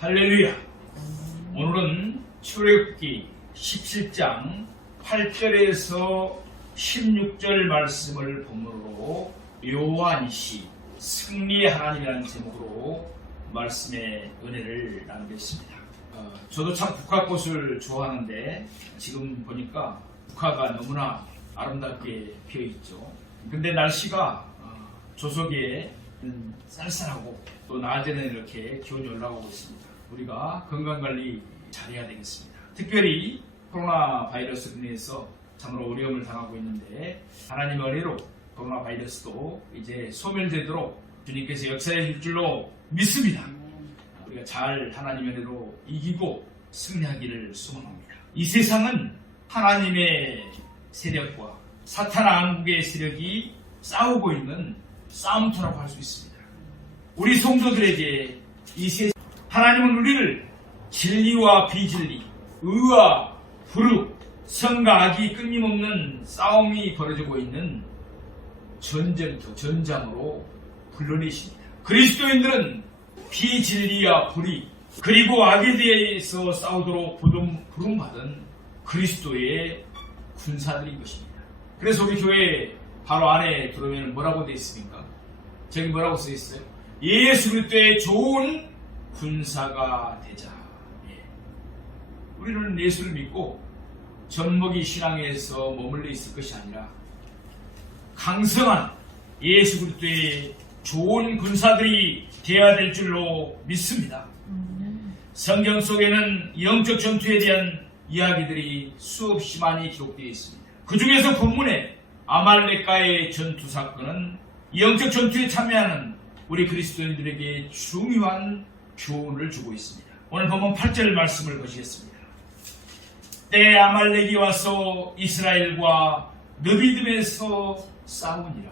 할렐루야. 오늘은 출애굽기 17장 8절에서 16절 말씀을 본문으로 요한시 승리의 하나님이라는 제목으로 말씀의 은혜를 나누겠습니다. 저도 참 국화꽃을 좋아하는데 지금 보니까 국화가 너무나 아름답게 피어있죠. 근데 날씨가 조석에 쌀쌀하고 또 낮에는 이렇게 기온이 올라가고 있습니다. 우리가 건강관리 잘해야 되겠습니다. 특별히 코로나 바이러스로 인해서 참으로 어려움을 당하고 있는데 하나님의 은혜로 코로나 바이러스도 이제 소멸되도록 주님께서 역사해 줄 줄로 믿습니다. 우리가 잘 하나님의 은혜로 이기고 승리하기를 소망합니다. 이 세상은 하나님의 세력과 사탄 왕국의 세력이 싸우고 있는 싸움터라고 할 수 있습니다. 우리 성도들에게 이 세상 하나님은 우리를 진리와 비진리, 의와 불의, 선과 악이 끊임없는 싸움이 벌어지고 있는 전쟁터, 전장으로 불러내십니다. 그리스도인들은 비진리와 불의, 그리고 악에 대해서 싸우도록 부름받은 그리스도의 군사들인 것입니다. 그래서 우리 교회 바로 안에 들어오면 뭐라고 되어 있습니까? 저기 뭐라고 써 있어요? 예수 그리스도의 좋은 군사가 되자. 우리는 예수를 믿고 젖먹이 신앙에서 머물러 있을 것이 아니라 강성한 예수 그리스도의 좋은 군사들이 되어야 될 줄로 믿습니다. 성경 속에는 영적 전투에 대한 이야기들이 수없이 많이 기록되어 있습니다. 그 중에서 본문에 아말렉과의 전투 사건은 영적 전투에 참여하는 우리 그리스도인들에게 중요한 교훈을 주고 있습니다. 오늘 본문 8절 말씀을 보시겠습니다. 때에 아말렉이 와서 이스라엘과 느비딤에서 싸우니라.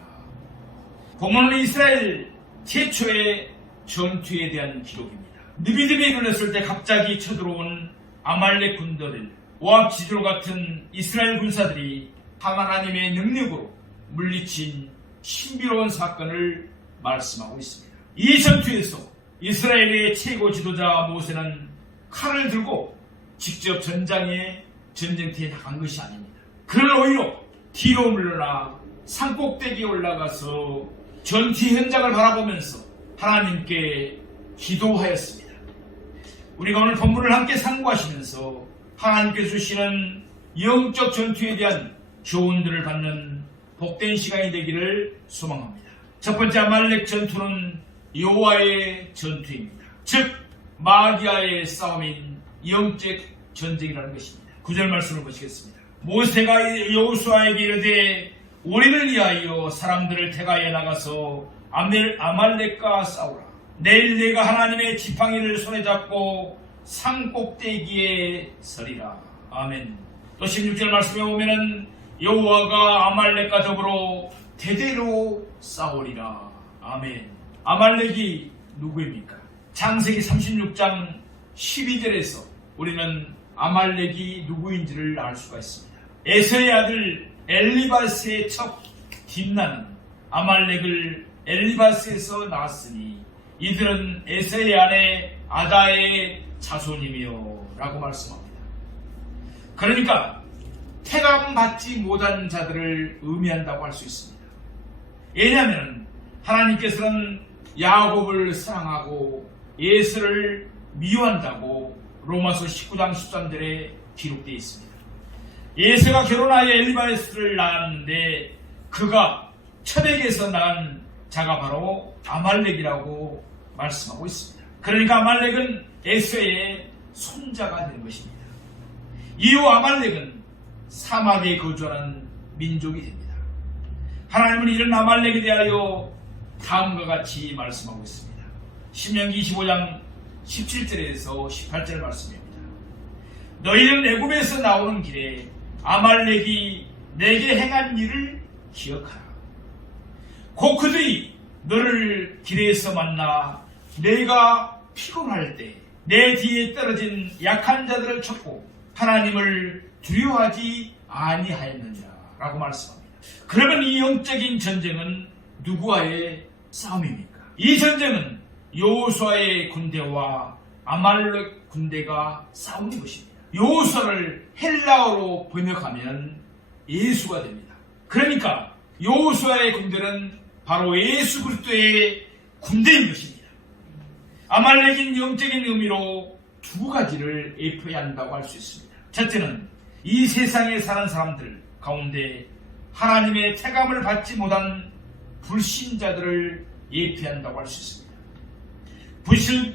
본문은 이스라엘 최초의 전투에 대한 기록입니다. 느비딤에 이르렀을 때 갑자기 쳐들어온 아말렉 군대를 오합지졸 같은 이스라엘 군사들이 하나님의 능력으로 물리친 신비로운 사건을 말씀하고 있습니다. 이 전투에서 이스라엘의 최고 지도자 모세는 칼을 들고 직접 전장에 전쟁터에 나간 것이 아닙니다. 그는 오히려 뒤로 물러나 산꼭대기에 올라가서 전투 현장을 바라보면서 하나님께 기도하였습니다. 우리가 오늘 본문을 함께 상고하시면서 하나님께 주시는 영적 전투에 대한 교훈들을 받는 복된 시간이 되기를 소망합니다. 첫 번째 아말렉 전투는 여호와의 전투입니다. 즉 마귀와의 싸움인 영적 전쟁이라는 것입니다. 9절 말씀을 보시겠습니다. 모세가 여호수아에게 이르되 우리를 위하여 사람들을 택하여 나가서 아말렉과 싸우라. 내일 내가 하나님의 지팡이를 손에 잡고 산 꼭대기에 서리라. 아멘. 또 16절 말씀에 보면은 여호와가 아말렉과 더불어 대대로 싸우리라. 아멘. 아말렉이 누구입니까? 창세기 36장 12절에서 우리는 아말렉이 누구인지를 알 수가 있습니다. 에서의 아들 엘리바스의 척 딥나는 아말렉을 엘리바스에서 낳았으니 이들은 에서의 아내 아다의 자손이며 라고 말씀합니다. 그러니까 택함받지 못한 자들을 의미한다고 할 수 있습니다. 왜냐하면 하나님께서는 야곱을 사랑하고 에서를 미워한다고 로마서 19장 13절에 기록되어 있습니다. 에서가 결혼하여 엘리바스를 낳았는데 그가 처백에서 낳은 자가 바로 아말렉이라고 말씀하고 있습니다. 그러니까 아말렉은 에서의 손자가 되는 것입니다. 이후 아말렉은 사막에 거주하는 민족이 됩니다. 하나님은 이런 아말렉에 대하여 다음과 같이 말씀하고 있습니다. 신명기 25장 17절에서 18절 말씀입니다. 너희는 애굽에서 나오는 길에 아말렉이 내게 행한 일을 기억하라. 곧 그들이 너를 길에서 만나 내가 피곤할 때 내 뒤에 떨어진 약한 자들을 쳤고 하나님을 두려워하지 아니하였느니라 라고 말씀합니다. 그러면 이 영적인 전쟁은 누구와의 싸움입니까? 이 전쟁은 여호수아의 군대와 아말렉 군대가 싸우는 것입니다. 여호수아를 헬라어로 번역하면 예수가 됩니다. 그러니까 여호수아의 군대는 바로 예수 그리스도의 군대인 것입니다. 아말렉인 영적인 의미로 두 가지를 예표해야 한다고 할 수 있습니다. 첫째는 이 세상에 사는 사람들 가운데 하나님의 택함을 받지 못한 불신자들을 예표한다고 할 수 있습니다.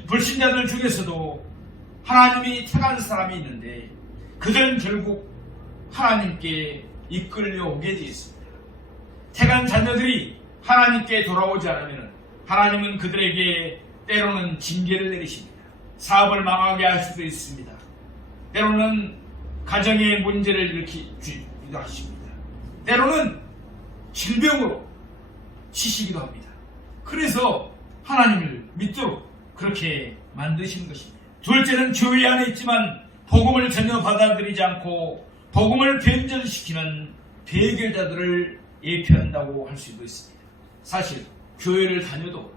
불신자들 중에서도 하나님이 택한 사람이 있는데 그들은 결국 하나님께 이끌려오게 되어 있습니다. 택한 자녀들이 하나님께 돌아오지 않으면 하나님은 그들에게 때로는 징계를 내리십니다. 사업을 망하게 할 수도 있습니다. 때로는 가정의 문제를 일으키기도 하십니다. 때로는 질병으로 치시기도 합니다. 그래서 하나님을 믿도록 그렇게 만드시는 것입니다. 둘째는 교회 안에 있지만 복음을 전혀 받아들이지 않고 복음을 변절시키는 배교자들을 예표한다고 할 수도 있습니다. 사실 교회를 다녀도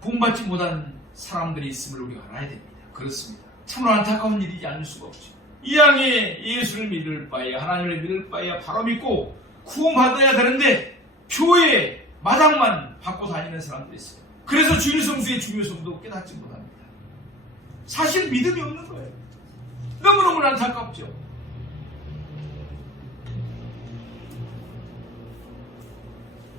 구원받지 못한 사람들이 있음을 우리가 알아야 됩니다. 그렇습니다. 참으로 안타까운 일이지 않을 수가 없죠. 이 양에 예수를 믿을 바에 하나님을 믿을 바에 바로 믿고 구원받아야 되는데 교회 마당만 받고 다니는 사람들이 있어요. 그래서 주일 성수의 중요성도 깨닫지 못합니다. 사실 믿음이 없는 거예요. 너무너무 안타깝죠.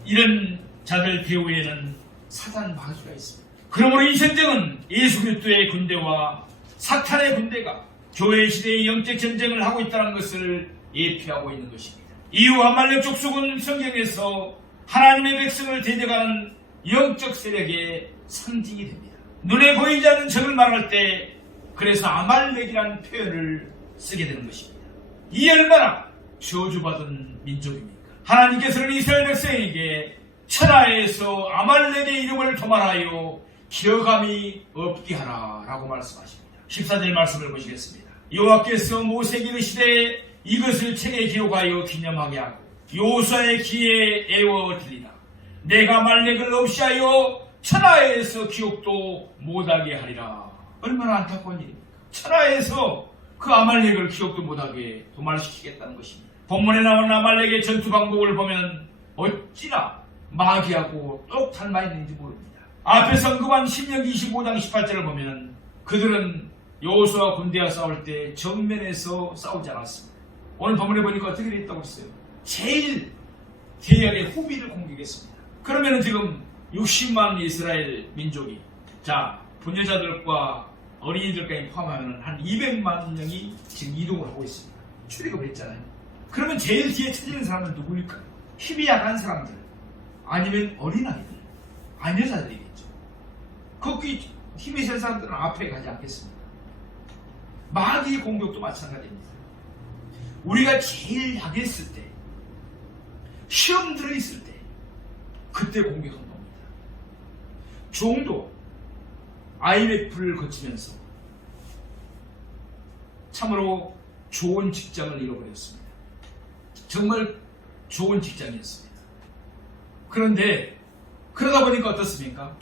이런 자들 배후에는 사단 마귀가 있습니다. 그러므로 이 전쟁은 예수 그리스도의 군대와 사탄의 군대가 교회 시대의 영적 전쟁을 하고 있다는 것을 예표하고 있는 것입니다. 이후 아말렉 족속은 성경에서 하나님의 백성을 대적하는 영적 세력의 상징이 됩니다. 눈에 보이지 않는 적을 말할 때 그래서 아말렉이라는 표현을 쓰게 되는 것입니다. 이 얼마나 저주받은 민족입니까? 하나님께서는 이스라엘 백성에게 천하에서 아말렉의 이름을 도말하여 기어감이 없게 하라 라고 말씀하십니다. 14절 말씀을 보시겠습니다. 여호와께서 모세에게 이르시되 이것을 책에 기록하여 기념하게 하고 여호수아의 귀에 애워 들리라. 내가 아말렉을 없이 하여 천하에서 기억도 못하게 하리라. 얼마나 안타까운 일입니까? 천하에서 그 아말렉을 기억도 못하게 도말시키겠다는 것입니다. 본문에 나오는 아말렉의 전투 방법을 보면 어찌나 마귀하고 똑 닮아 있는지 모릅니다. 앞에서 언급한 신명기 25장 18절을 보면 그들은 여호수아 군대와 싸울 때 정면에서 싸우지 않았습니다. 오늘 본문에 보니까 어떻게 되어 있다고 했어요? 제일 대열의 후비를 공격했습니다. 그러면 지금 60만 이스라엘 민족이 부녀자들과 어린이들까지 포함하면 한 200만 명이 지금 이동을 하고 있습니다. 출입을 했잖아요. 그러면 제일 뒤에 쳐지는 사람은 누구일까요? 힘이 약한 사람들 아니면 어린아이들 아녀자들이겠죠. 거기 힘이 센 사람들은 앞에 가지 않겠습니다. 마귀의 공격도 마찬가지입니다. 우리가 제일 약했을 때 시험 들어있을 때 그때 공격한 겁니다. 종도 IMF를 거치면서 참으로 좋은 직장을 잃어버렸습니다. 정말 좋은 직장이었습니다. 그런데 그러다 보니까 어떻습니까?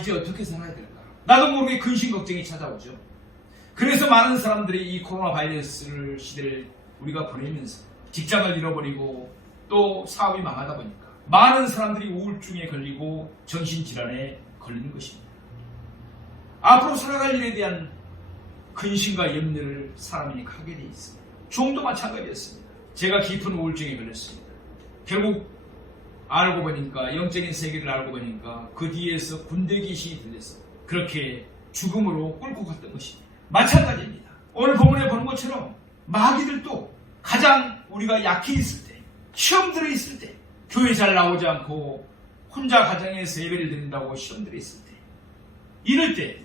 이제 어떻게 살아야 될까? 나도 모르게 근심 걱정이 찾아오죠. 그래서 많은 사람들이 이 코로나 바이러스 시대를 우리가 보내면서 직장을 잃어버리고 또 사업이 망하다 보니까 많은 사람들이 우울증에 걸리고 정신질환에 걸리는 것입니다. 앞으로 살아갈 일에 대한 근심과 염려를 사람이 하게 돼 있습니다. 종도 마찬가지였습니다. 제가 깊은 우울증에 걸렸습니다. 결국 알고 보니까 영적인 세계를 알고 보니까 그 뒤에서 군대 귀신이 들려서 그렇게 죽음으로 끌고 갔던 것입니다. 마찬가지입니다. 오늘 본문에 보는 것처럼 마귀들도 가장 우리가 약해 있을 때, 시험 들어 있을 때, 교회 잘 나오지 않고 혼자 가정에서 예배를 드린다고 시험 들어 있을 때, 이럴 때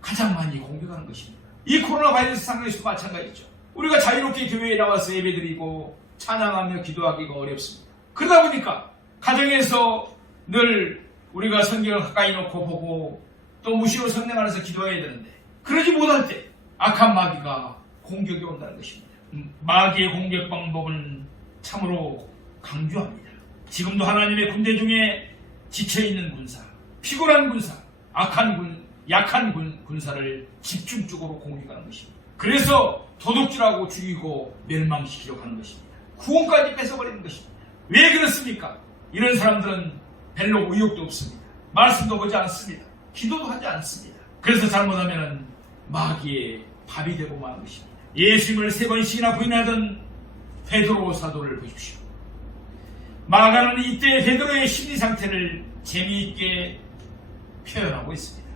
가장 많이 공격하는 것입니다. 이 코로나 바이러스 상황에서도 마찬가지죠. 우리가 자유롭게 교회에 나와서 예배드리고 찬양하며 기도하기가 어렵습니다. 그러다 보니까 가정에서 늘 우리가 성경을 가까이 놓고 보고 또 무시로 성령 안에서 기도해야 되는데 그러지 못할 때 악한 마귀가 공격이 온다는 것입니다. 마귀의 공격 방법은 참으로 강조합니다. 지금도 하나님의 군대 중에 지쳐있는 군사, 피곤한 군사, 악한 약한 군사를 집중적으로 공격하는 것입니다. 그래서 도둑질하고 죽이고 멸망시키려고 하는 것입니다. 구원까지 뺏어버리는 것입니다. 왜 그렇습니까? 이런 사람들은 별로 의욕도 없습니다. 말씀도 보지 않습니다. 기도도 하지 않습니다. 그래서 잘못하면 마귀의 밥이 되고 마는 것입니다. 예수님을 3번씩이나 부인하던 베드로 사도를 보십시오. 마가는 이때 베드로의 심리 상태를 재미있게 표현하고 있습니다.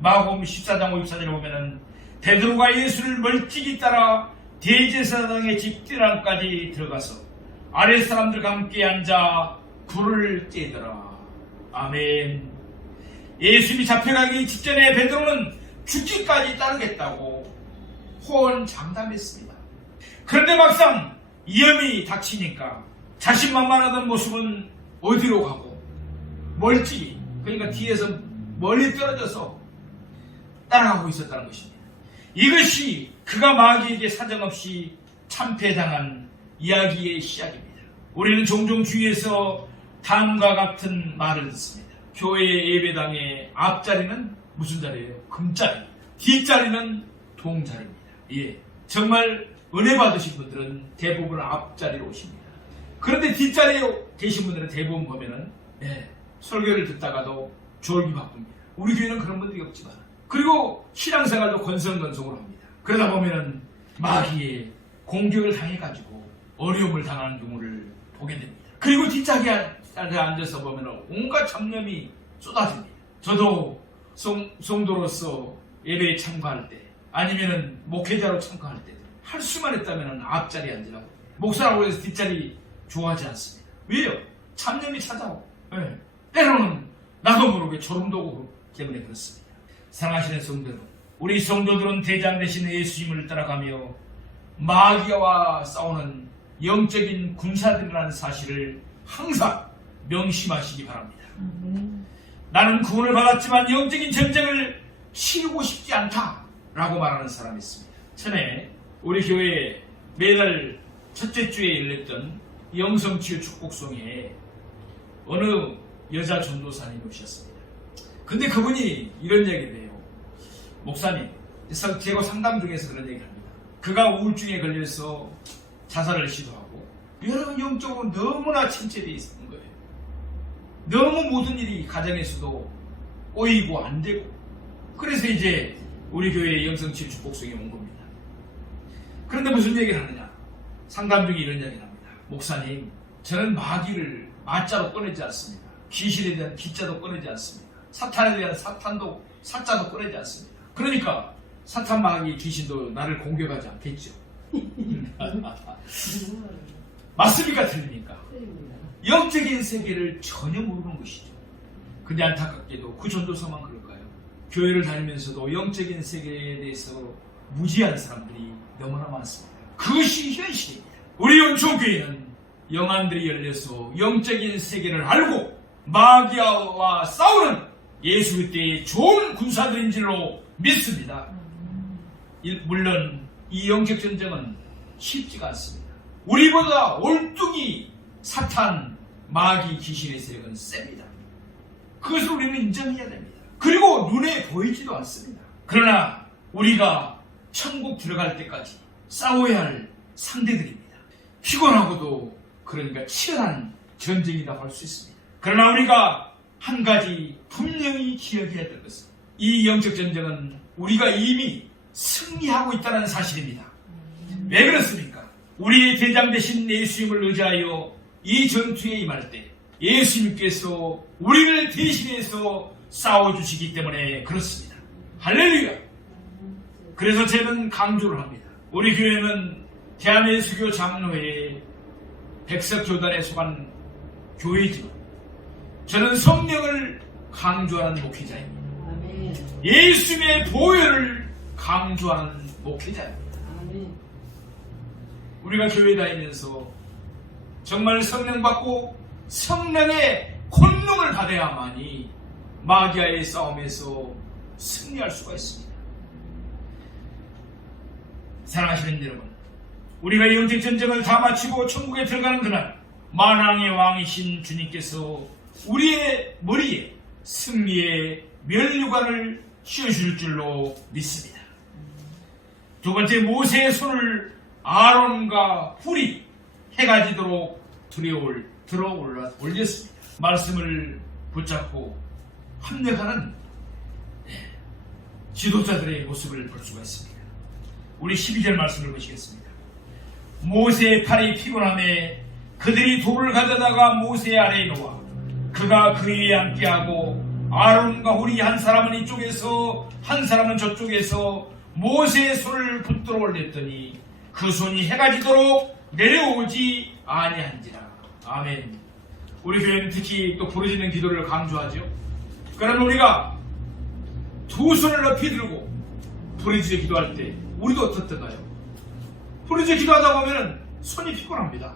마가복음 14장 54절에 보면은 베드로가 예수를 멀찍이 따라 대제사장의 집뒤랑까지 들어가서 아랫 사람들과 함께 앉아 불을 쬐더라. 아멘. 예수님이 잡혀가기 직전에 베드로는 죽기까지 따르겠다고 호언장담했습니다. 그런데 막상 위험이 닥치니까 자신만만하던 모습은 어디로 가고 멀찍이, 그러니까 뒤에서 멀리 떨어져서 따라가고 있었다는 것입니다. 이것이 그가 마귀에게 사정없이 참패당한 이야기의 시작입니다. 우리는 종종 주위에서 다음과 같은 말을 듣습니다. 교회 예배당의 앞자리는 무슨 자리예요? 금자리입니다. 뒷자리는 동자리입니다. 예, 정말 은혜 받으신 분들은 대부분 앞자리로 오십니다. 그런데 뒷자리에 계신 분들은 대부분 보면은 설교를 듣다가도 졸기 바쁩니다. 우리 교회는 그런 분들이 없지만, 그리고 신앙생활도 건성건성으로 합니다. 그러다 보면은 마귀의 공격을 당해가지고 어려움을 당하는 경우를 보게 됩니다. 그리고 뒷자리에 앉아서 보면은 온갖 잡념이 쏟아집니다. 저도 성도로서 예배에 참가할 때, 아니면은 목회자로 참가할 때 할 수만 있다면 앞자리에 앉으라고. 목사라고 해서 뒷자리 좋아하지 않습니다. 왜요? 잡념이 찾아오고, 때로는 나도 모르게 소름 돋고 때문에 그렇습니다. 사랑하시는 성도 여러분, 우리 성도들은 대장 되신 예수님을 따라가며 마귀와 싸우는 영적인 군사들이라는 사실을 항상 명심하시기 바랍니다. 나는 구원을 받았지만 영적인 전쟁을 치르고 싶지 않다라고 말하는 사람이 있습니다. 전에 우리 교회에 매달 첫째 주에 열렸던 영성치유 축복송에 어느 여자 전도사님이 오셨습니다. 근데 그분이 이런 얘기를 해요. 목사님, 제가 상담 중에서 그런 얘기를 합니다. 그가 우울증에 걸려서 자살을 시도하고 여러분 영적으로 너무나 침체되어 있는 거예요. 너무 모든 일이 가정에서도 꼬이고 안 되고, 그래서 이제 우리 교회의 영성치유 축복송에 온 겁니다. 그런데 무슨 얘기를 하느냐? 상담 중에 이런 얘기를 합니다. 목사님, 저는 마귀를 마자로 꺼내지 않습니다. 귀신에 대한 기자도 꺼내지 않습니다. 사탄에 대한 사자도 꺼내지 않습니다. 그러니까 사탄, 마귀, 귀신도 나를 공격하지 않겠죠. 맞습니까? 틀립니까? 영적인 세계를 전혀 모르는 것이죠. 근데 안타깝게도 그 전도사만 그럴까요? 교회를 다니면서도 영적인 세계에 대해서 무지한 사람들이 너무나 많습니다. 그것이 현실입니다. 우리 영초교회는 영안들이 열려서 영적인 세계를 알고 마귀와 싸우는 예수 그리스도의 좋은 군사들인 줄로 믿습니다. 물론 이 영적 전쟁은 쉽지가 않습니다. 우리보다 올뚱이 사탄, 마귀, 귀신의 세력은 셉니다. 그것을 우리는 인정해야 됩니다. 그리고 눈에 보이지도 않습니다. 그러나 우리가 천국 들어갈 때까지 싸워야 할 상대들입니다. 피곤하고도 그러니까 치열한 전쟁이라고 할 수 있습니다. 그러나 우리가 한 가지 분명히 기억해야 될 것은, 이 영적 전쟁은 우리가 이미 승리하고 있다는 사실입니다. 왜 그렇습니까? 우리의 대장 되신 예수님을 의지하여 이 전투에 임할 때 예수님께서 우리를 대신해서 싸워주시기 때문에 그렇습니다. 할렐루야! 그래서 저는 강조를 합니다. 우리 교회는 대한예수교 장로회의 백석교단에 속한 교회지만 저는 성령을 강조하는 목회자입니다. 예수님의 보혈을 강조하는 목회자입니다. 우리가 교회 다니면서 정말 성령 받고 성령의 권능을 받아야만이 마귀와의 싸움에서 승리할 수가 있습니다. 사랑하시는 여러분, 우리가 영적 전쟁을 다 마치고 천국에 들어가는 그날, 만왕의 왕이신 주님께서 우리의 머리에 승리의 면류관을 씌워줄 줄로 믿습니다. 두 번째, 모세의 손을 아론과 훌이 해가 지도록 들어 올렸습니다. 말씀을 붙잡고 합력하는 지도자들의 모습을 볼 수가 있습니다. 우리 12절 말씀을 보시겠습니다. 모세의 팔이 피곤함에 그들이 돌을 가져다가 모세 아래에 놓아 그가 그 위에 앉게하고 아론과 훌이 한 사람은 이쪽에서 한 사람은 저쪽에서 모세의 손을 붙들어 올렸더니 그 손이 해가 지도록 내려오지 아니한지라. 아멘. 우리 교회는 특히 또 부르짖는 기도를 강조하죠. 그러면 우리가 두 손을 높이 들고 부르짖어 기도할 때 우리도 어떻던가요? 부르짖어 기도하다 보면 손이 피곤합니다.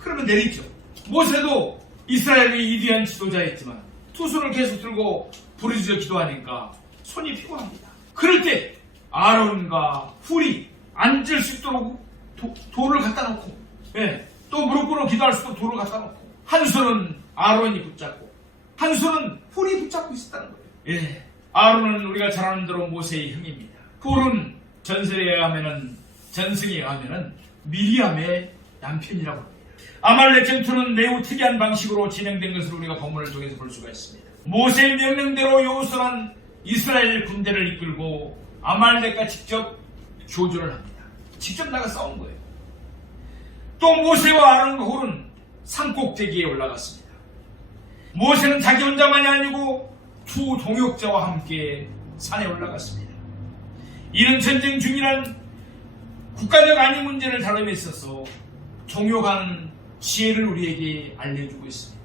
그러면 내리죠. 모세도 이스라엘의 위대한 지도자였지만 두 손을 계속 들고 부르짖어 기도하니까 손이 피곤합니다. 그럴 때 아론과 훌이 앉을 수 있도록 돌을 갖다 놓고, 또 무릎 꿇어 기도할 수 있도록 돌을 갖다 놓고, 한 손은 아론이 붙잡고 한 손은 훌이 붙잡고 있었다는 거예요. 아론은 우리가 잘 아는 대로 모세의 형입니다. 훌은 전승에 의하면은 미리암의 남편이라고 합니다. 아말렉 전투는 매우 특이한 방식으로 진행된 것을 우리가 본문을 통해서 볼 수가 있습니다. 모세의 명령대로 여호수아는 이스라엘 군대를 이끌고 아말렉과 직접 교전을 합니다. 직접 나가 싸운 거예요. 또 모세와 아론과 훌은 산꼭대기에 올라갔습니다. 모세는 자기 혼자만이 아니고 두 동역자와 함께 산에 올라갔습니다. 이는 전쟁 중이란 국가적 안위 문제를 다룸에 있어서 동역하는 지혜를 우리에게 알려주고 있습니다.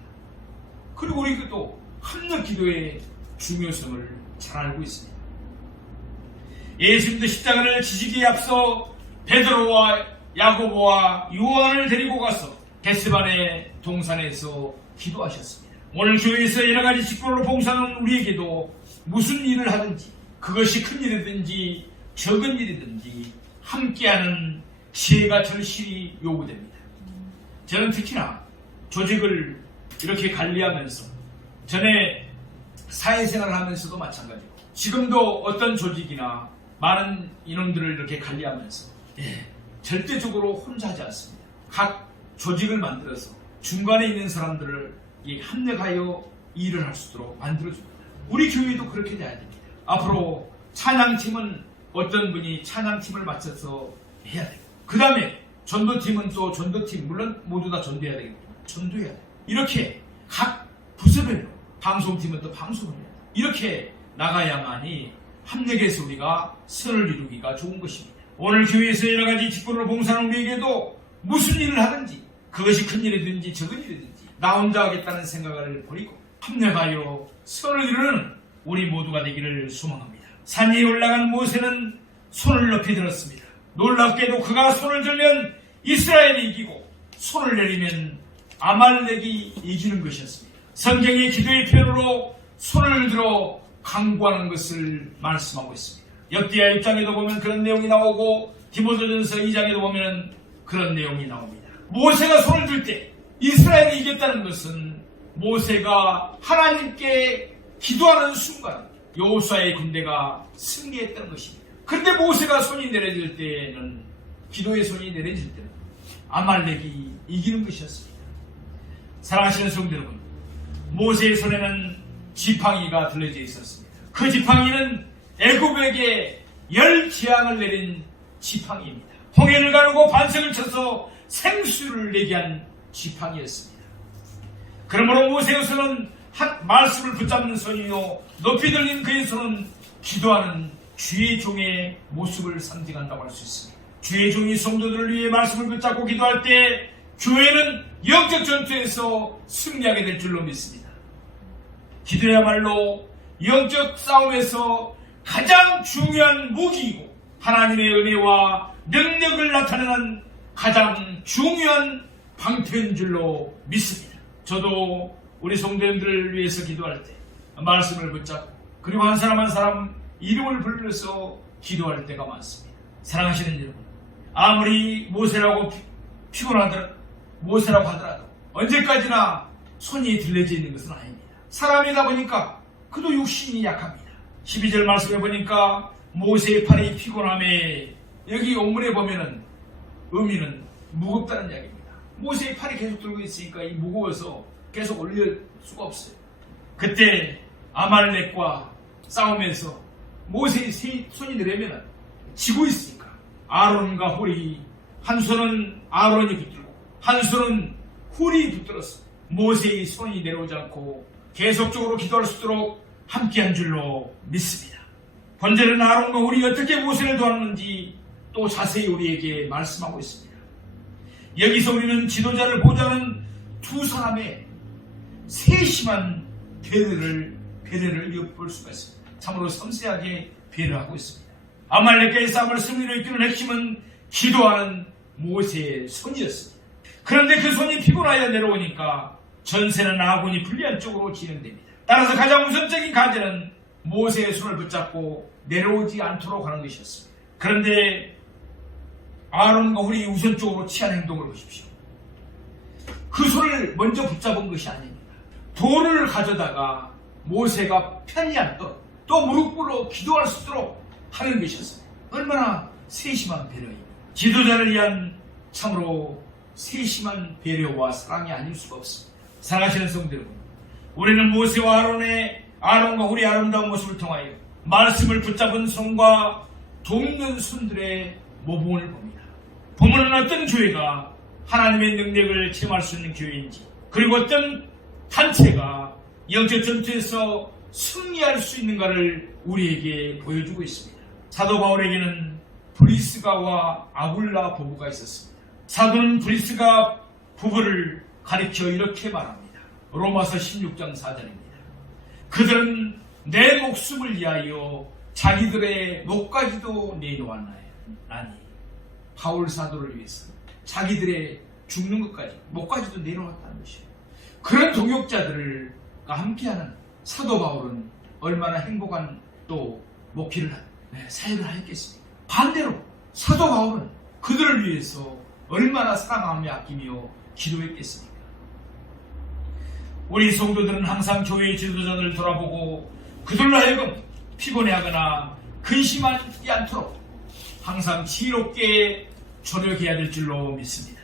그리고 우리가 또 합력 기도의 중요성을 잘 알고 있습니다. 예수님도 십자가를 지시기에 앞서 베드로와 야고보와 요한을 데리고 가서 겟세마네 동산에서 기도하셨습니다. 오늘 교회에서 여러 가지 직분으로 봉사하는 우리에게도 무슨 일을 하든지 그것이 큰 일이든지 적은 일이든지 함께하는 지혜가 절실히 요구됩니다. 저는 특히나 조직을 이렇게 관리하면서 전에 사회생활을 하면서도 마찬가지고 지금도 어떤 조직이나 많은 인원들을 이렇게 관리하면서 절대적으로 혼자 하지 않습니다. 각 조직을 만들어서 중간에 있는 사람들을 합력하여 일을 할 수 있도록 만들어줍니다. 우리 교회도 그렇게 돼야 됩니다. 앞으로 찬양팀은 어떤 분이 찬양팀을 맡아서 해야 돼요. 그 다음에 전도팀은 또 전도팀, 물론 모두 다 전도해야 되겠지만 전도해야 돼요. 이렇게 각 부서별로, 방송팀은 또 방송을 해야 돼요. 이렇게 나가야만이 합력해서 우리가 선을 이루기가 좋은 것입니다. 오늘 교회에서 여러 가지 직분으로 봉사하는 우리에게도 무슨 일을 하든지 그것이 큰 일이든지 적은 일이든지 나 혼자 하겠다는 생각을 버리고 합력하여 선을 이루는 우리 모두가 되기를 소망합니다. 산 위에 올라간 모세는 손을 높이 들었습니다. 놀랍게도 그가 손을 들면 이스라엘이 이기고 손을 내리면 아말렉이 이기는 것이었습니다. 성경의 기도의 표현으로 손을 들어 강구하는 것을 말씀하고 있습니다. 역대하 1장에도 보면 그런 내용이 나오고 디모데전서 2장에도 보면 그런 내용이 나옵니다. 모세가 손을 들 때 이스라엘이 이겼다는 것은 모세가 하나님께 기도하는 순간 여호수아의 군대가 승리했다는 것입니다. 그런데 모세가 손이 내려질 때는 기도의 손이 내려질 때는 아말렉이 이기는 것이었습니다. 사랑하시는 성도 여러분, 모세의 손에는 지팡이가 들려져 있었습니다. 그 지팡이는 애굽에게 열 재앙을 내린 지팡이입니다. 홍해를 가르고 반석을 쳐서 생수를 내게 한 지팡이였습니다. 그러므로 모세의 손은 말씀을 붙잡는 손이요 높이 들린 그의 손은 기도하는 주의 종의 모습을 상징한다고 할 수 있습니다. 주의 종이 성도들을 위해 말씀을 붙잡고 기도할 때 교회는 영적 전투에서 승리하게 될 줄로 믿습니다. 기도야말로 영적 싸움에서 가장 중요한 무기이고 하나님의 은혜와 능력을 나타내는 가장 중요한 방패인 줄로 믿습니다. 저도 우리 성도님들을 위해서 기도할 때 말씀을 붙잡고 그리고 한 사람 한 사람 이름을 불러서 기도할 때가 많습니다. 사랑하시는 여러분, 아무리 모세라고 하더라도 언제까지나 손이 들려져 있는 것은 아닙니다. 사람이다 보니까 그도 육신이 약합니다. 12절 말씀해 보니까 모세의 팔이 피곤함에, 여기 원문에 보면은 의미는 무겁다는 이야기입니다. 모세의 팔이 계속 들고 있으니까 이 무거워서 계속 올릴 수가 없어요. 그때 아말렉과 싸우면서 모세의 손이 내려면 지고 있으니까 아론과 홀이, 한 손은 아론이 붙들고 한 손은 홀이 붙들었어. 모세의 손이 내려오지 않고 계속적으로 기도할 수 있도록 함께한 줄로 믿습니다. 본절은 아론과 홀이 어떻게 모세를 도왔는지 또 자세히 우리에게 말씀하고 있습니다. 여기서 우리는 지도자를 보자는 두 사람의 세심한 배려를 엿볼 수가 있습니다. 참으로 섬세하게 배려하고 있습니다. 아말렉과의 싸움을 승리로 이끄는 핵심은 기도하는 모세의 손이었습니다. 그런데 그 손이 피곤하여 내려오니까 전세는 아군이 불리한 쪽으로 진행됩니다. 따라서 가장 우선적인 과제는 모세의 손을 붙잡고 내려오지 않도록 하는 것이었습니다. 그런데 아론과 홀이 우선적으로 취한 행동을 보십시오. 그 손을 먼저 붙잡은 것이 아닙니다. 돌을 가져다가 모세가 편히 앉도록 또 무릎 꿇어 기도할 수 있도록 하는 것이었습니다. 얼마나 세심한 배려입니다. 지도자를 위한 참으로 세심한 배려와 사랑이 아닐 수가 없습니다. 사랑하시는 성도 여러분, 우리는 모세와 아론과 홀의 아름다운 모습을 통하여 말씀을 붙잡은 손과 돕는 손들의 모범을 봅니다. 본문은 어떤 교회가 하나님의 능력을 체험할 수 있는 교회인지, 그리고 어떤 단체가 영적 전투에서 승리할 수 있는가를 우리에게 보여주고 있습니다. 사도 바울에게는 브리스가와 아굴라 부부가 있었습니다. 사도는 브리스가 부부를 가리켜 이렇게 말합니다. 로마서 16장 4절입니다. 그들은 내 목숨을 위하여 자기들의 목까지도 내놓았나니, 바울 사도를 위해서 자기들의 죽는 것까지, 목까지도 내놓았다는 것이에요. 그런 동역자들과 함께하는 사도 바울은 얼마나 행복한 또 목회를 사역을 하였겠습니까? 반대로 사도 바울은 그들을 위해서 얼마나 사랑하며 아끼며 기도했겠습니까? 우리 성도들은 항상 교회의 지도자들을 돌아보고 그들로 하여금 피곤해하거나 근심하지 않도록 항상 지혜롭게 조력해야 될 줄로 믿습니다.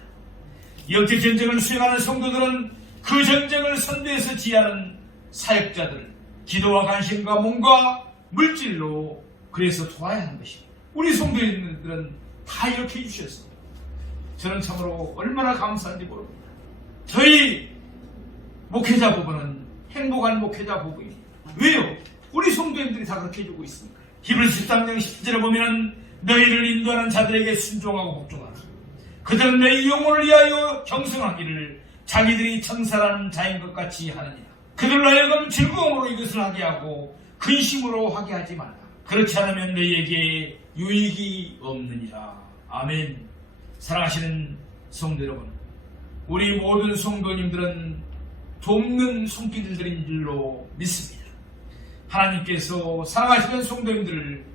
영적 전쟁을 수행하는 성도들은 그 전쟁을 선대해서 지휘하는 사역자들을 기도와 관심과 몸과 물질로 그래서 도와야 하는 것입니다. 우리 성도님들은 다 이렇게 해주셨습니다. 저는 참으로 얼마나 감사한지 모릅니다. 저희 목회자 부부는 행복한 목회자 부부입니다. 왜요? 우리 성도님들이 다 그렇게 해주고 있습니다. 히브리서 13장 10절에 보면 너희를 인도하는 자들에게 순종하고 복종하라. 그들은 너희 영혼을 위하여 경성하기를 자기들이 청산하는 자인 것 같이 하느니라. 그들로 하여금 즐거움으로 이것을 하게 하고 근심으로 하게 하지 말라. 그렇지 않으면 너희에게 유익이 없느니라. 아멘. 사랑하시는 성도 여러분, 우리 모든 성도님들은 돕는 손길들인 줄로 믿습니다. 하나님께서 사랑하시는 성도님들을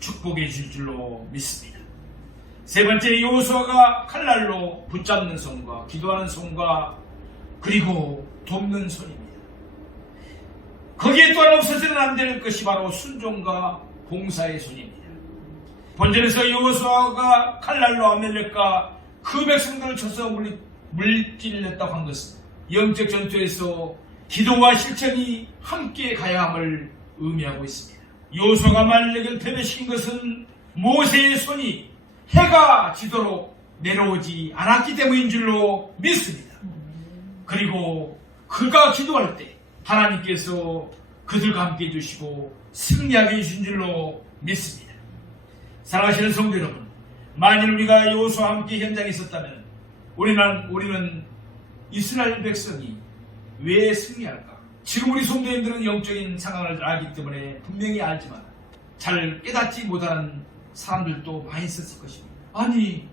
축복해 주실 줄로 믿습니다. 세 번째, 여호수아가 칼날로 붙잡는 손과 기도하는 손과 그리고 돕는 손입니다. 거기에 또한 없어서는 안 되는 것이 바로 순종과 봉사의 손입니다. 본절에서 여호수아가 칼날로 아말렉과 그 백성들을 쳐서 물기를 냈다고 한 것은 영적 전투에서 기도와 실천이 함께 가야 함을 의미하고 있습니다. 여호수아가 아말렉을 패배시킨 것은 모세의 손이 해가 지도록 내려오지 않았기 때문인 줄로 믿습니다. 그리고 그가 기도할 때 하나님께서 그들과 함께 해주시고 승리하게 해주신 줄로 믿습니다. 사랑하시는 성도 여러분, 만일 우리가 여호수아와 함께 현장에 있었다면 우리는 이스라엘 백성이 왜 승리할까? 지금 우리 성도님들은 영적인 상황을 알기 때문에 분명히 알지만 잘 깨닫지 못하는 사람들도 많이 있었을 것입니다. 아니,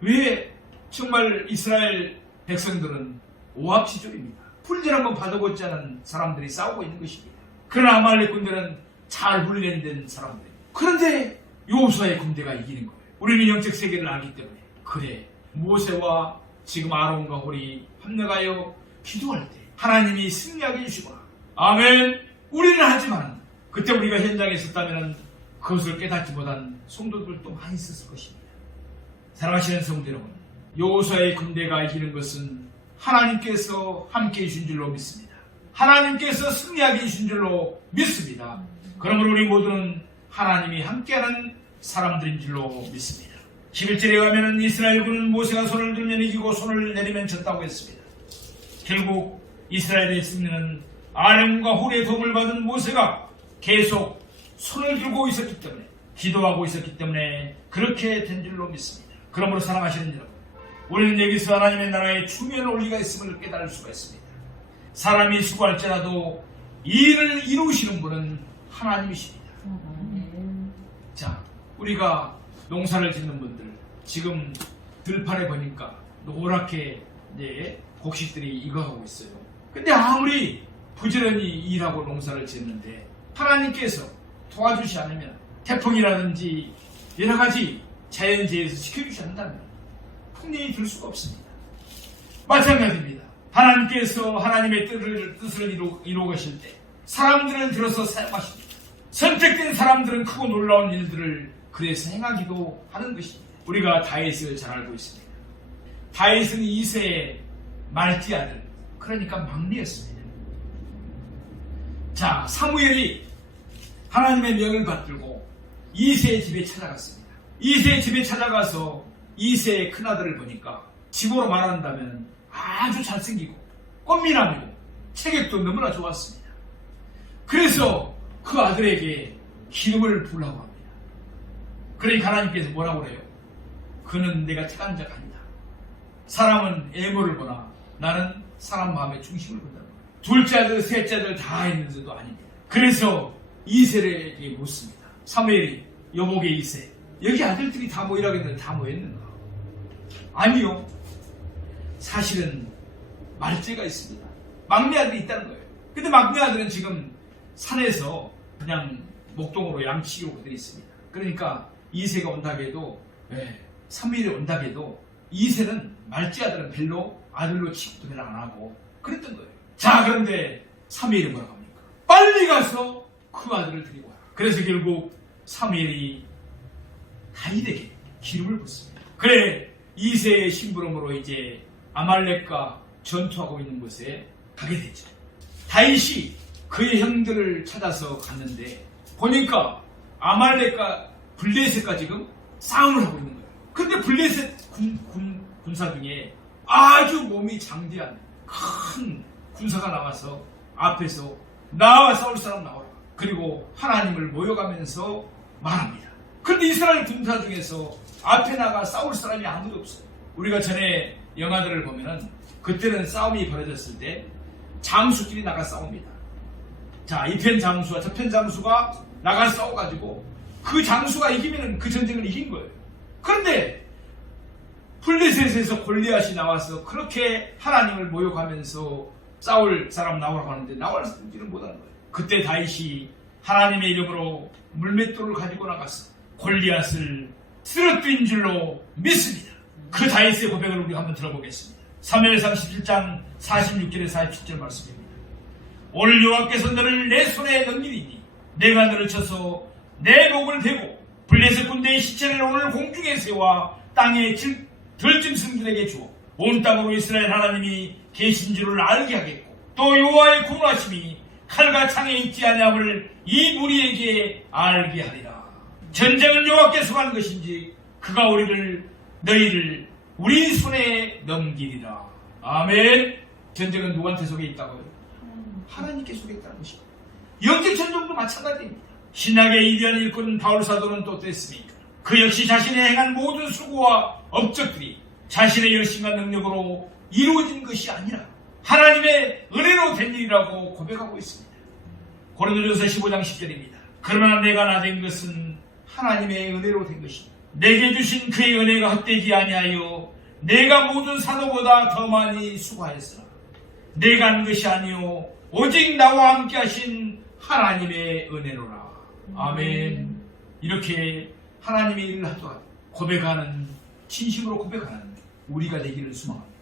왜 정말 이스라엘 백성들은 오합지졸입니다. 훈련 한번 받아보지 않은 사람들이 싸우고 있는 것입니다. 그러나 아말렉 군대는 잘 훈련된 사람들. 그런데 여호수아의 군대가 이기는 거예요. 우리는 영적 세계를 알기 때문에. 그래, 모세와 지금 아론과 홀이 합력하여 기도할 때 하나님이 승리하게 해주시구나. 아멘. 우리는 하지만 그때 우리가 현장에 있었다면 그것을 깨닫지 못한 성도들도 많이 있었을 것입니다. 사랑하시는 성도 여러분, 여호수아의 군대가 이기는 것은 하나님께서 함께 해주신 줄로 믿습니다. 하나님께서 승리하게 해주신 줄로 믿습니다. 그러므로 우리 모두는 하나님이 함께하는 사람들인 줄로 믿습니다. 11절에 가면 이스라엘군은 모세가 손을 들면 이기고 손을 내리면 졌다고 했습니다. 결국 이스라엘의 승리는 아론과 훌의 도움을 받은 모세가 계속 손을 들고 있었기 때문에, 기도하고 있었기 때문에 그렇게 된 줄로 믿습니다. 그러므로 사랑하시는 여러분, 우리는 여기서 하나님의 나라의 중요한 원리가 있음을 깨달을 수가 있습니다. 사람이 수고할지라도 일을 이루시는 분은 하나님이십니다. 자, 우리가 농사를 짓는 분들, 지금 들판에 보니까 노랗게 곡식들이 익어가고 있어요. 근데 아무리 부지런히 일하고 농사를 짓는데 하나님께서 도와주시 않으면, 태풍이라든지 여러 가지 자연재해에서 지켜주시 않는다면 풍년이 들 수가 없습니다. 마찬가지입니다. 하나님께서 하나님의 뜻을 이루어 가실 때 사람들을 들어서 사용하십니다. 선택된 사람들은 크고 놀라운 일들을 그래서 행하기도 하는 것입니다. 우리가 다윗을 잘 알고 있습니다. 다윗은 이새의 말띠 아들, 그러니까 막내였습니다. 자, 사무엘이 하나님의 명을 받들고 이새의 집에 찾아갔습니다. 이새의 집에 찾아가서 이새의 큰아들을 보니까 집으로 말한다면 아주 잘생기고 꽃미남이고 체격도 너무나 좋았습니다. 그래서 그 아들에게 기름을 부으라고 합니다. 그러니까 하나님께서 뭐라고 그래요? 그는 내가 택한 자가 아니다. 사람은 애모를 보나 나는 사람 마음의 중심을 본다. 둘째 아들, 셋째 아들 다 했는데도 아닙니다. 그래서 이새에게 묻습니다. 사무엘이 여복의 이새, 여기 아들들이 다 모이라고 했는데 다 모였는가? 아니요. 사실은 말죄가 있습니다. 막내 아들이 있다는 거예요. 근데 막내 아들은 지금 산에서 그냥 목동으로 양치기로 그들이 있습니다. 그러니까 이새가 온다고 해도, 사무엘이 온다고 해도 이새는 말죄 아들은 별로 아들로 취급도 안 하고 그랬던 거예요. 자, 그런데 사무엘이 뭐라고 합니까? 빨리 가서 그 아들을 데리고 와라. 그래서 결국 사무엘이 다윗에게 기름을 붓습니다. 그래, 이새의 심부름으로 이제 아말렉과 전투하고 있는 곳에 가게 되죠. 다윗이 그의 형들을 찾아서 갔는데 보니까 아말렉과 블레셋과 지금 싸움을 하고 있는 거예요. 근데 블레셋 군사 중에 아주 몸이 장대한 큰 군사가 나와서 앞에서 나와 싸울 사람 나오라. 그리고 하나님을 모여가면서 말합니다. 그런데 이스라엘 군사 중에서 앞에 나가 싸울 사람이 아무도 없어요. 우리가 전에 영화들을 보면은 그때는 싸움이 벌어졌을 때 장수끼리 나가 싸웁니다. 자, 이 편 장수와 저 편 장수가 나가 싸워가지고 그 장수가 이기면은 그 전쟁을 이긴 거예요. 그런데 블레셋에서 골리앗이 나와서 그렇게 하나님을 모욕하면서 싸울 사람 나오라고 하는데 나올지는 못하는 거예요. 그때 다윗이 하나님의 이름으로 물맷돌을 가지고 나가서 골리앗을 쓰러뜨린 줄로 믿습니다. 그 다윗의 고백을 우리가 한번 들어보겠습니다. 사무엘상 17장 46절에 47절 말씀입니다. 오늘 여호와께서 너를 내 손에 넘기리니 내가 너를 쳐서 내 목을 베고 블레셋 군대의 시체를 오늘 공중에 세워 땅에 들짐승들에게 주어 온 땅으로 이스라엘 하나님이 계신 줄을 알게 하겠고 또 여호와의 공하심이 칼과 창에 있지 아니함을 이 무리에게 알게 하리라. 전쟁은 여호와께서 하는 것인지 그가 너희를 우리 손에 넘기리라. 아멘. 전쟁은 누구한테 속에 있다고요? 하나님께 속에 있다는 것입니다. 영적 전쟁도 마찬가지입니다. 신약의 이대한 일꾼 바울 사도는 또 어땠습니까? 그 역시 자신의 행한 모든 수고와 업적들이 자신의 열심과 능력으로 이루어진 것이 아니라 하나님의 은혜로 된 일이라고 고백하고 있습니다. 고린도전서 15장 10절입니다. 그러나 내가 나된 것은 하나님의 은혜로 된 것이다. 내게 주신 그의 은혜가 헛되지 아니하여 내가 모든 사도보다 더 많이 수고하였으나 내가 한 것이 아니요 오직 나와 함께 하신 하나님의 은혜로라. 아멘. 이렇게 하나님의 일을 하도록 고백하는, 진심으로 고백하는 우리가 되기를 소망합니다.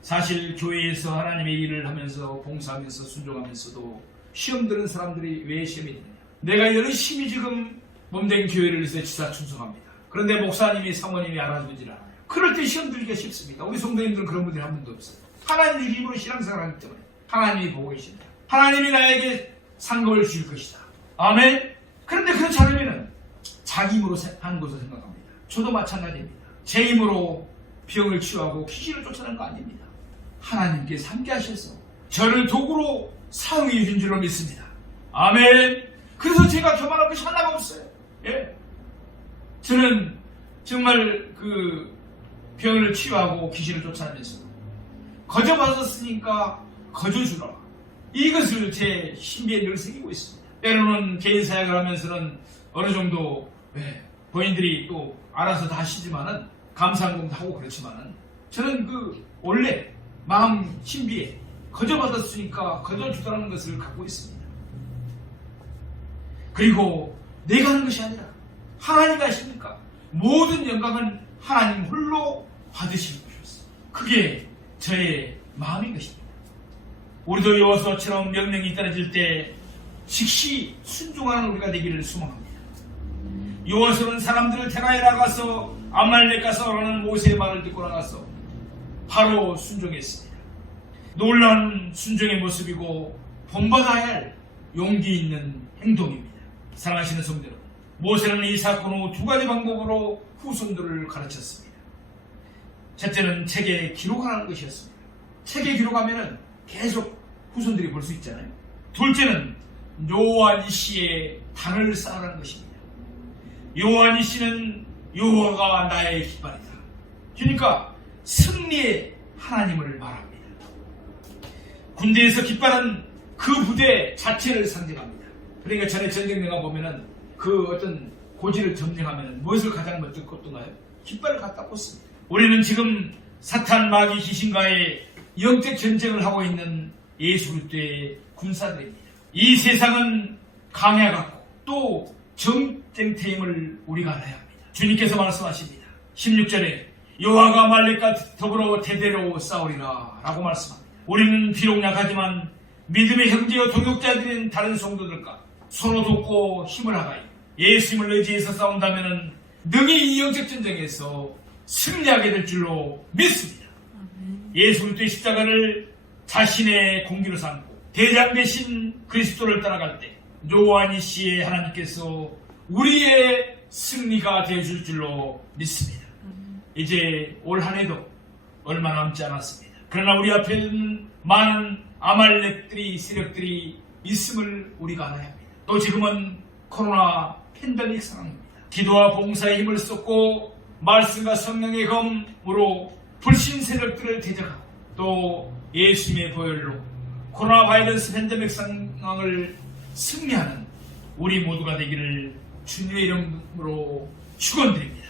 사실 교회에서 하나님의 일을 하면서 봉사하면서 순종하면서도 시험 드는 사람들이 왜 시험이 드느냐? 내가 열심히 지금 몸된 교회를 위해서 지사 충성합니다. 그런데 목사님이 사모님이 알아주질 않아요. 그럴 때 시험 들기가 쉽습니다. 우리 성도님들은 그런 분들이 한 분도 없어요. 하나님 이름으로 신앙생활을 하기 때문에 하나님이 보고 계신다. 하나님이 나에게 상급을 주실 것이다. 아멘. 그런데 그렇지 않으면 자기 힘으로 하는 것을 생각합니다. 저도 마찬가지입니다. 제 힘으로 병을 치유하고 귀신을 쫓아내는 거 아닙니다. 하나님께서 함께 하셔서 저를 도구로 사용해 주신 줄로 믿습니다. 아멘. 그래서 제가 교만할 것이 하나가 없어요. 예. 저는 정말 그 병을 치유하고 귀신을 쫓아내면서 거저받았으니까 거저주라. 이것을 제 신비에 늘 새기고 있습니다. 때로는 개인 사역을 하면서는 어느 정도 본인들이 또 알아서 다 하시지만은 감사항공도 하고 그렇지만은 저는 그 원래 마음 신비에 거저받았으니까 거저주라는 것을 갖고 있습니다. 그리고 내가 하는 것이 아니라 하나님이 하십니까? 모든 영광은 하나님 홀로 받으시는 것이었어요. 그게 저의 마음인 것입니다. 우리도 여호수아처럼 명령이 떨어질 때 즉시 순종하는 우리가 되기를 소망합니다. 여호수아는 사람들을 테라에 나가서 아말렉과 싸우라는 모세의 말을 듣고 나가서 바로 순종했습니다. 놀라운 순종의 모습이고 본받아야 할 용기 있는 행동입니다. 사랑하시는 성도 여러분, 모세는 이 사건 후 두 가지 방법으로 후손들을 가르쳤습니다. 첫째는 책에 기록하는 것이었습니다. 책에 기록하면 계속 후손들이 볼 수 있잖아요. 둘째는 요한이시의 단을 쌓으라는 것입니다. 요한이시는 여호와가 나의 깃발이다. 그러니까 승리의 하나님을 말합니다. 군대에서 깃발은 그 부대 자체를 상징합니다. 그러니까 전에 전쟁내가 보면은 그 어떤 고지를 점령하면 무엇을 가장 먼저 꽂던가요? 깃발을 갖다 꽂습니다. 우리는 지금 사탄 마귀 귀신과의 영적 전쟁을 하고 있는 예수 그리스도의 군사들입니다. 이 세상은 강해갖고 또 정쟁태임을 우리가 알아야 합니다. 주님께서 말씀하십니다. 16절에 여호와가 아말렉과 더불어 대대로 싸우리라 라고 말씀합니다. 우리는 비록 약하지만 믿음의 형제와 동역자들인 다른 성도들과 서로 돕고 힘을 하가이 예수님을 의지해서 싸운다면 능히 이 영적 전쟁에서 승리하게 될 줄로 믿습니다. 예수 그리스도의 십자가를 자신의 공기로 삼고 대장 대신 그리스도를 따라갈 때 요한이시의 하나님께서 우리의 승리가 되어줄 줄로 믿습니다. 이제 올 한해도 얼마 남지 않았습니다. 그러나 우리 앞에는 많은 아말렉들이 세력들이 있음을 우리가 알아야 합니다. 또 지금은 코로나 팬데믹 상황입니다. 기도와 봉사의 힘을 쏟고 말씀과 성령의 검으로 불신 세력들을 대적하고 또 예수님의 보혈로 코로나 바이러스 팬데믹 상황을 승리하는 우리 모두가 되기를 주님의 이름으로 축원드립니다.